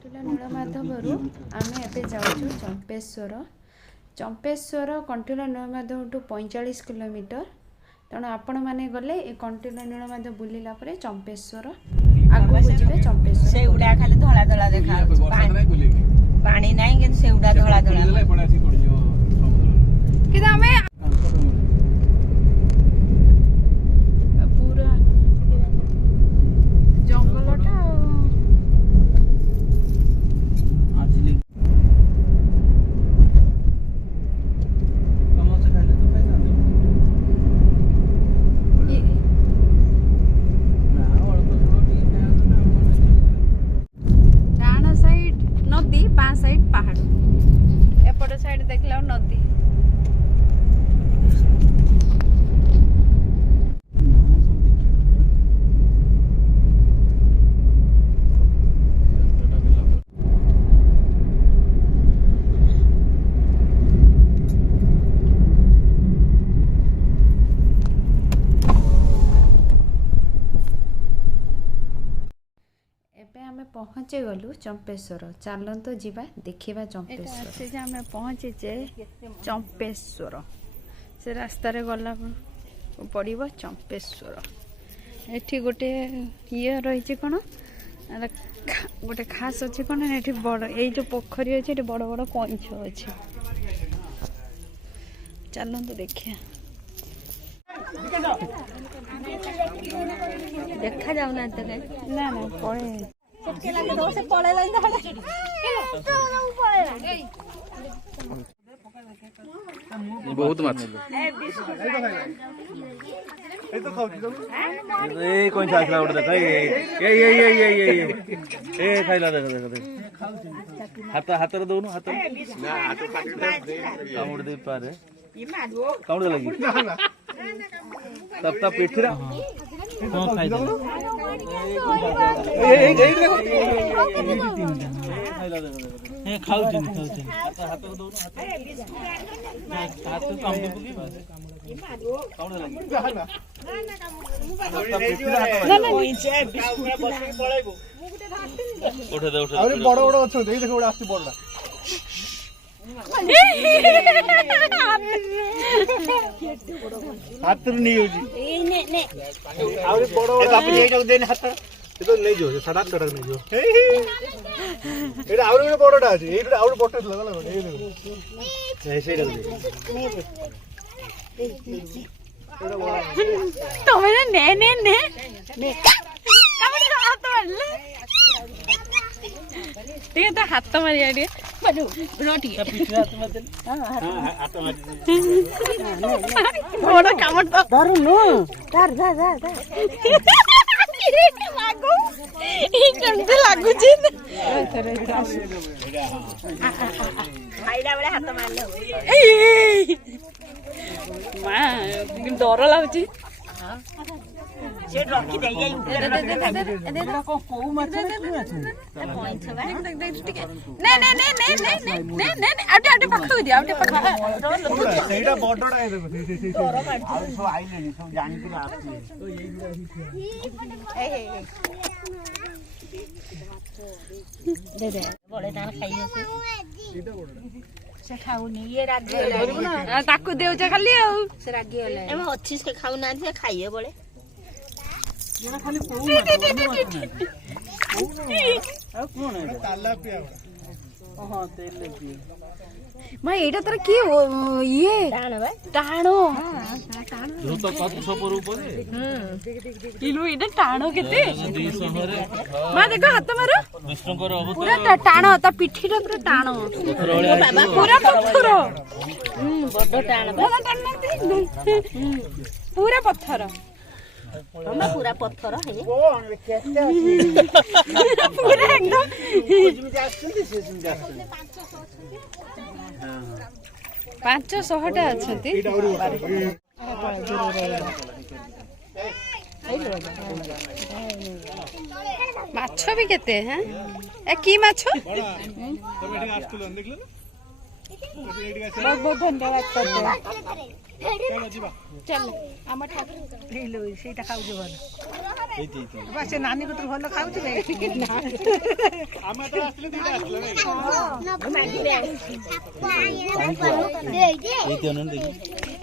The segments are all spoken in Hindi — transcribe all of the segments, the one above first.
କଣ୍ଟିଲା ନୀଳମାଧବରୁ ଆମେ ଏବେ ଯାଉଛୁ ଚମ୍ପେଶ୍ୱର। ଚମ୍ପେଶ୍ୱର କଣ୍ଟିଲା ନୀଳମାଧବଠୁ 45 କିଲୋମିଟର। ତେଣୁ ଆପଣମାନେ ଗଲେ ଏ କଣ୍ଟିଲା ନୀଳମାଧବ ବୁଲିଲା ପରେ ଚମ୍ପେଶ୍ୱର ଆଗକୁ ଯିବେ। ଚମ୍ପେଶ୍ୱର ସେଗୁଡା ଖାଲି ଧଳା ଧଳା ଦେଖାଯାଉଛି, ପାଣି ନାହିଁ କିନ୍ତୁ ସେଗୁଡା ଧଳା ଧଳା। କିନ୍ତୁ ଆମେ ପୁରା ଜଙ୍ଗଲଟା डाण साइड नदी, बाँ साइड पहाड़, एपट साइड देखला नदी। पहुँचे गलु चंपेश्वर। चलतु जीवा देखा चंपेश्वर। आम पहुँचीचे चंपेश्वर, से रास्तार गला पड़ो चंपेश्वर। एठी गोटे ये रही कौन गोटे खास अच्छे कौन ये बड़ ये जो पोखरी अच्छे बड़ बड़ कईछ अच्छे। चलतु देखिए देखा जाऊना ना ना पड़े बहुत माछ कौन आसला गोटे देख ए खाइला देख देख देख हाथ हाथ दौन हाथ कामुड़ दे पारे कामुड़ लगी तब तब पिठरा कौन खाइ दे ए खाउ जिन हाथ दौन हाथ काम दे की कामुड़ लगी ना ना इंचे बिस्कुट बस पळाइबो उठे दे अरे बड़ बड़ अछ देख देख बड़ आस्ती बड़ला हाथ नहीं होजी ए ने ने आउरी बड़ बड़ बाप ले जाऊ देन हाथ ए तो नहीं जो सडा सडा नहीं जो एटा आउरी बड़टा अछि एटा आउरी बटे लगला ए देखो ए सेडा दे तमे ने ने ने ने कामड़ी हाथ मारले ठीक है। तो हाथ मारिया रे बडू रोटी पीछे हाथ मार दे। हां हाथ मार दे बड़ा कामड़ तो धरु नो धर धर धर लागू ई केमते लागू छी खाइला बेले हाथ मारले मां डर लागुची से रखी दे जाई दे को माछ ने ने ने ने ने ने ने ने आटे आटे पक्का दिया आटे पक्का सेटा बडडा ए देखो से सब आइलेनी सब जानि के आसी दे दे बड़े दान खाइ আছে सेटा बडडा से खाउनी ये रागी ताकू देउछ खाली आ से रागी होला एमे अछि से खाउ ना से खाइए बड़े ये खाली कोउ आ कोन है ताला पे हां तेल ले मां एटा तर की ये टाण बे टाणो जो तो कत सपर ऊपर इलु एटा टाणो केते 200 रे मां देखो हाथ मारो विष्णुकर अवतार पूरा टाणो ता पिठीटा पूरा टाणो पूरा पत्थर बड़ टाण बे पूरा पत्थर हम पूरा पत्थर है कोन केते पूरा एकदम जिम जास्ती से जिम जास्ती 500 टा अछंती माछ भी केते हैं ए की माछ बहुत बहुत धन्यवाद करते चल आम ठाकुर ସେଇଟା ଖାଉଛି ଭଲ ବା ସେ ନାନୀ କତରୁ ଭଲ ଖାଉଛି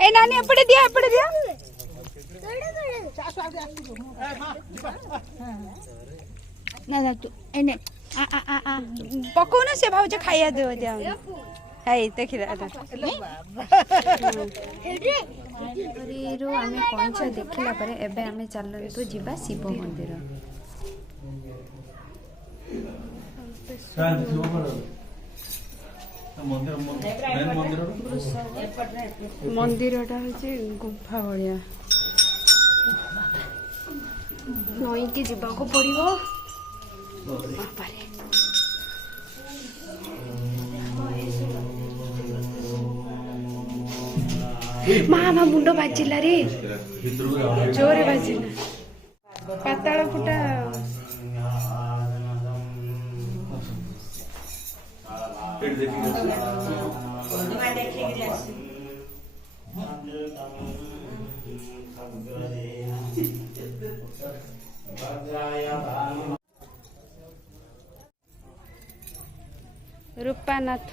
ए नानी एपटे दिया ना ना तू एने आ आ आ आ पको ना से भाउज खाइया देव दिया हाय देखि रू आमे पंच देखिला परे एबे आमे चलंतु जिबा शिव मंदिर मंदिरटा हচ্ছে गुफा भलिया नई के जीवाको पड़िबो बापारे मामा मुंड बाजिला रे जोरे बाजिला पाताल फुटा रूपानाथ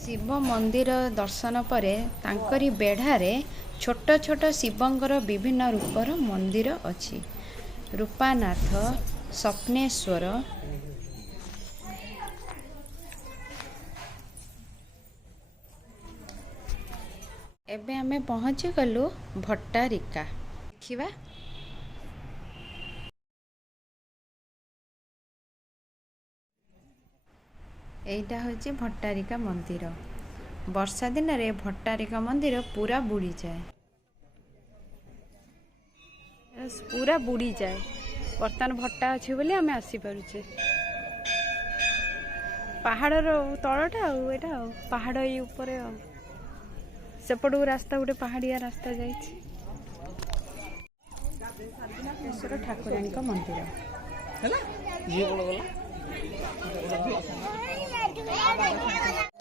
शिव मंदिर दर्शन परे तांकरी बेढ़ारे छोट छोट शिवंकर विभिन्न रूपर मंदिर अछि। रूपानाथ स्वप्नेश्वर एबे आमे पहुँची गलु भट्टारिका देखिबा एटा होची भट्टारिका मंदिर वर्षा दिन रे भट्टारिका मंदिर पूरा बुड़ी जाए पूरा बुड़ी जाए बर्तमान भट्टा अच्छी बोली आम आसी पारुचे पहाड़ तलटा आटा पहाड़ ये ऊपर सेपट रास्ता गोटे पहाड़िया रास्ता जाइछे ठाकुराणी का मंदिर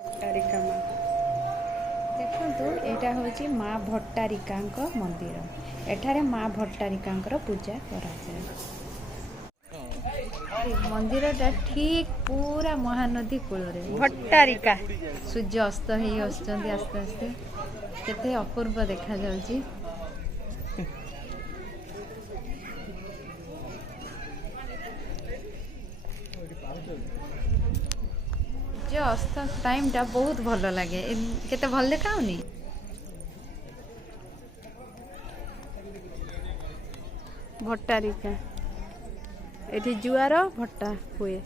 भट्टारिका माँ देखो यहाँ हूँ माँ भट्टारिका मंदिर एठारे माँ भट्टारिका पूजा करा जाए मंदिर ठीक पूरा महानदी कूल भट्टारिका सूर्य अस्त ही आस्ते आस्ते केते अपूर्व देखा जाउची जो अस्त टाइम टा बहुत भल लगे केते भल देखाउनी भट्टारिका एठी जुआर भट्टा हुए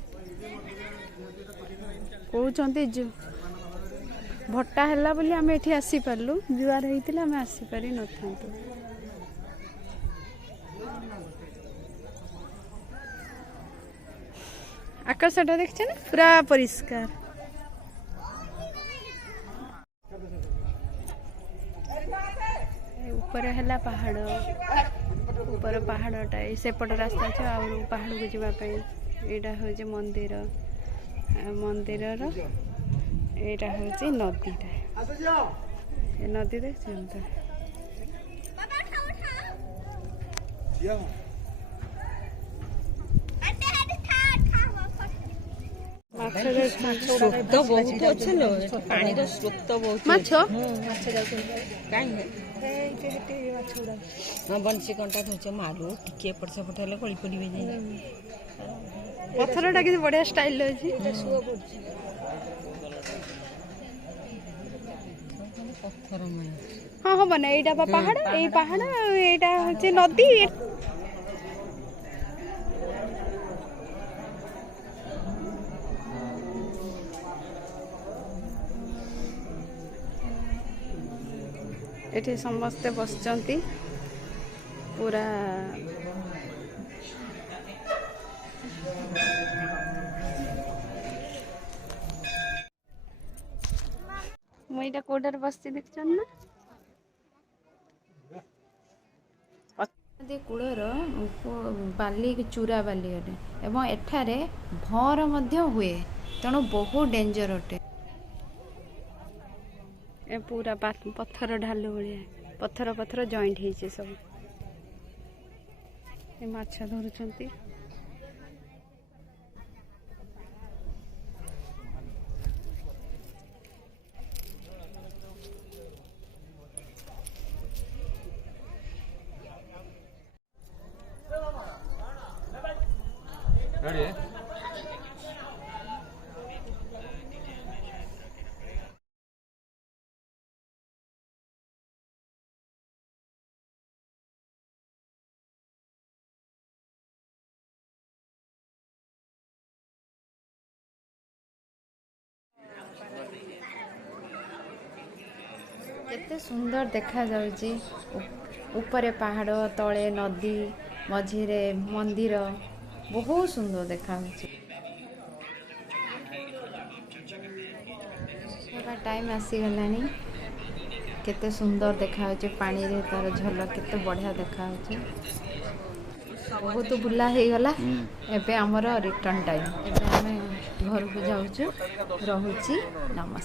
कहउचंती भट्टा हैला बोली आमे एठी आसी परलु जुआर हेतिला आमे आसी पारि नथांतु आकाशटा देखछे ना पूरा परिष्कार ऊपर है पहाड़ ऊपर पहाड़टा सेपट रास्ता अच्छे आ पहाड़ को जावाई यहाँ हूँ मंदिर मंदिर यहाँ हूँ नदीटा नदी देख बंशी कंटा धोचे मारू टिके एपट सेपट हेले गली पड़े पत्थरटा कि बढ़िया स्टाइल अच्छी हाँ हम ना यहाँ पहाड़ यही पहाड़ यहाँ हूँ नदी एठी समस्ते बसचंती पूरा मुईटा कोडर बसती देखछन ना नदी कूलर बाली चूरा बाली अटे एवं एठारे भर मध्य हुए तेणु बहुत डेंजर अटे ए पूरा पत्थर ढालू भाया पत्थर पत्थर जॉइंट ହେଇଛି सब ए माछ धरुଛନ୍ତି। केते सुंदर देखा जाउची ऊपर पहाड़ तले नदी मझिरे मंदिर बहुत सुंदर देखा टाइम आसी गलानी केते सुंदर देखा पानी रे तार झलक केते बढ़िया देखा बहुत बुला हो गला एबे हमर रिटर्न टाइम एबे हमें घर को जाउछु रहूची नमस्ते।